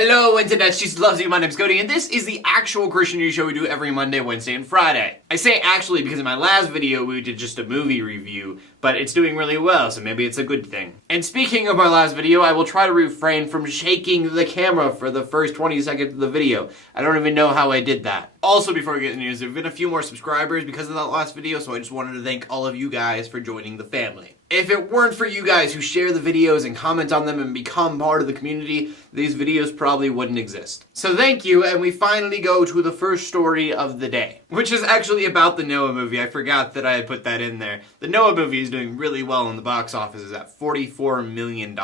Hello, internet, she loves you. My name's Cody, and this is the actual Christian news show we do every Monday, Wednesday, and Friday. I say actually because in my last video we did just a movie review, but it's doing really well, so maybe it's a good thing. And speaking of my last video, I will try to refrain from shaking the camera for the first 20 seconds of the video. I don't even know how I did that. Also, before we get into the news, there have been a few more subscribers because of that last video, so I just wanted to thank all of you guys for joining the family. If it weren't for you guys who share the videos and comment on them and become part of the community, these videos probably wouldn't exist. So thank you, and we finally go to the first story of the day, which is actually about the Noah movie. I forgot that I had put that in there. The Noah movie is doing really well in the box office. It's at $44 million.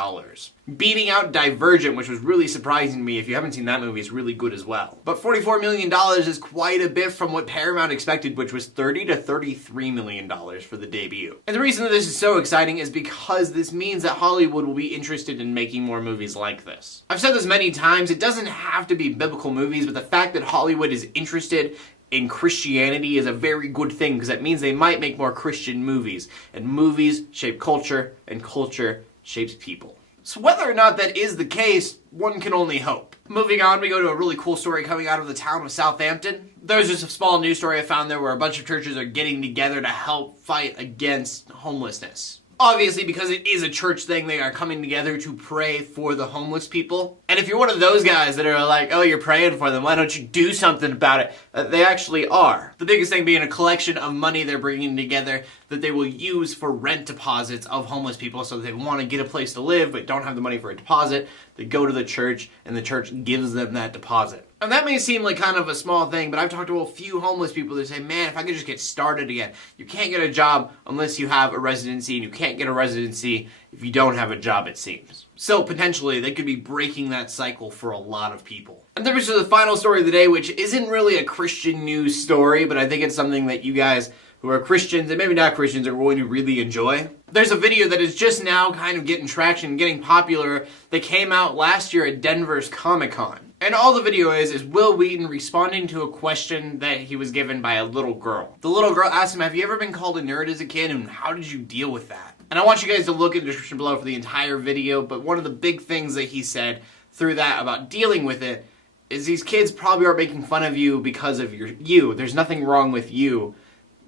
Beating out Divergent, which was really surprising to me. If you haven't seen that movie, it's really good as well. But $44 million is quite a bit from what Paramount expected, which was $30 to $33 million for the debut. And the reason that this is so exciting is because this means that Hollywood will be interested in making more movies like this. I've said this many times, it doesn't have to be biblical movies, but the fact that Hollywood is interested in Christianity is a very good thing, because that means they might make more Christian movies. And movies shape culture, and culture shapes people. So whether or not that is the case, one can only hope. Moving on, we go to a really cool story coming out of the town of Southampton. There's just a small news story I found there where a bunch of churches are getting together to help fight against homelessness. Obviously, because it is a church thing, they are coming together to pray for the homeless people. And if you're one of those guys that are like, oh, you're praying for them, why don't you do something about it? They actually are. The biggest thing being a collection of money they're bringing together that they will use for rent deposits of homeless people. So if they want to get a place to live but don't have the money for a deposit, they go to the church and the church gives them that deposit. And that may seem like kind of a small thing, but I've talked to a few homeless people that say, man, if I could just get started again. You can't get a job unless you have a residency, and you can't get a residency if you don't have a job, it seems. So potentially, they could be breaking that cycle for a lot of people. And then to the final story of the day, which isn't really a Christian news story, but I think it's something that you guys who are Christians, and maybe not Christians, are going to really enjoy. There's a video that is just now kind of getting traction, getting popular, that came out last year at Denver's Comic-Con. And all the video is Will Wheaton responding to a question that he was given by a little girl. The little girl asked him, have you ever been called a nerd as a kid, and how did you deal with that? And I want you guys to look in the description below for the entire video, but one of the big things that he said through that about dealing with it is these kids probably are making fun of you because of you. There's nothing wrong with you.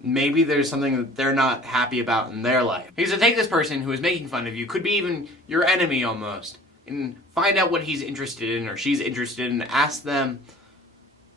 Maybe there's something that they're not happy about in their life. He said, take this person who is making fun of you, could be even your enemy almost, and find out what he's interested in or she's interested in, ask them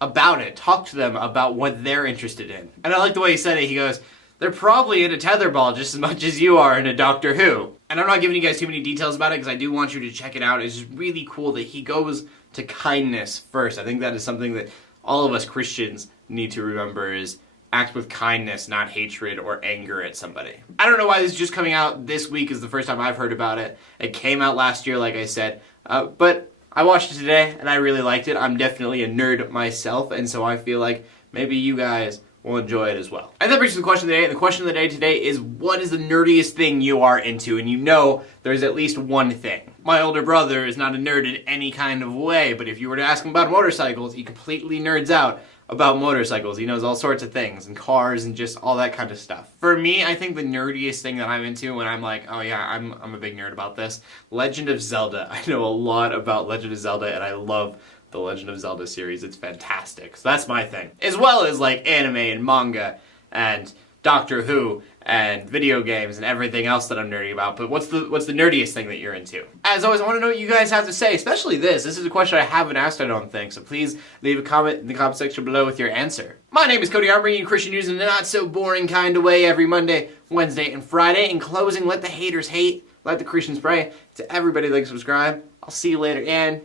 about it, talk to them about what they're interested in. And I like the way he said it. He goes, they're probably into tetherball just as much as you are into Doctor Who. And I'm not giving you guys too many details about it because I do want you to check it out. It's just really cool that he goes to kindness first. I think that is something that all of us Christians need to remember, is act with kindness, not hatred or anger at somebody. I don't know why this is just coming out this week, is the first time I've heard about it. It came out last year, like I said, but I watched it today and I really liked it. I'm definitely a nerd myself, and so I feel like maybe you guys will enjoy it as well. And that brings us to the question of the day, and the question of the day today is, what is the nerdiest thing you are into? And you know there's at least one thing. My older brother is not a nerd in any kind of way, but if you were to ask him about motorcycles, he completely nerds out about motorcycles. He knows all sorts of things, and cars, and just all that kind of stuff. For me, I think the nerdiest thing that I'm into when I'm like, oh yeah, I'm a big nerd about this, Legend of Zelda. I know a lot about Legend of Zelda, and I love the Legend of Zelda series. It's fantastic. So that's my thing. As well as like anime and manga and Doctor Who and video games and everything else that I'm nerdy about. But what's the nerdiest thing that you're into? As always, I want to know what you guys have to say, especially this. This is a question I haven't asked, I don't think. So please leave a comment in the comment section below with your answer. My name is Cody. I'm bringing you Christian news in a not so boring kind of way every Monday, Wednesday, and Friday. In closing, let the haters hate, let the Christians pray. To everybody, like, subscribe. I'll see you later, and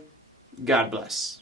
God bless.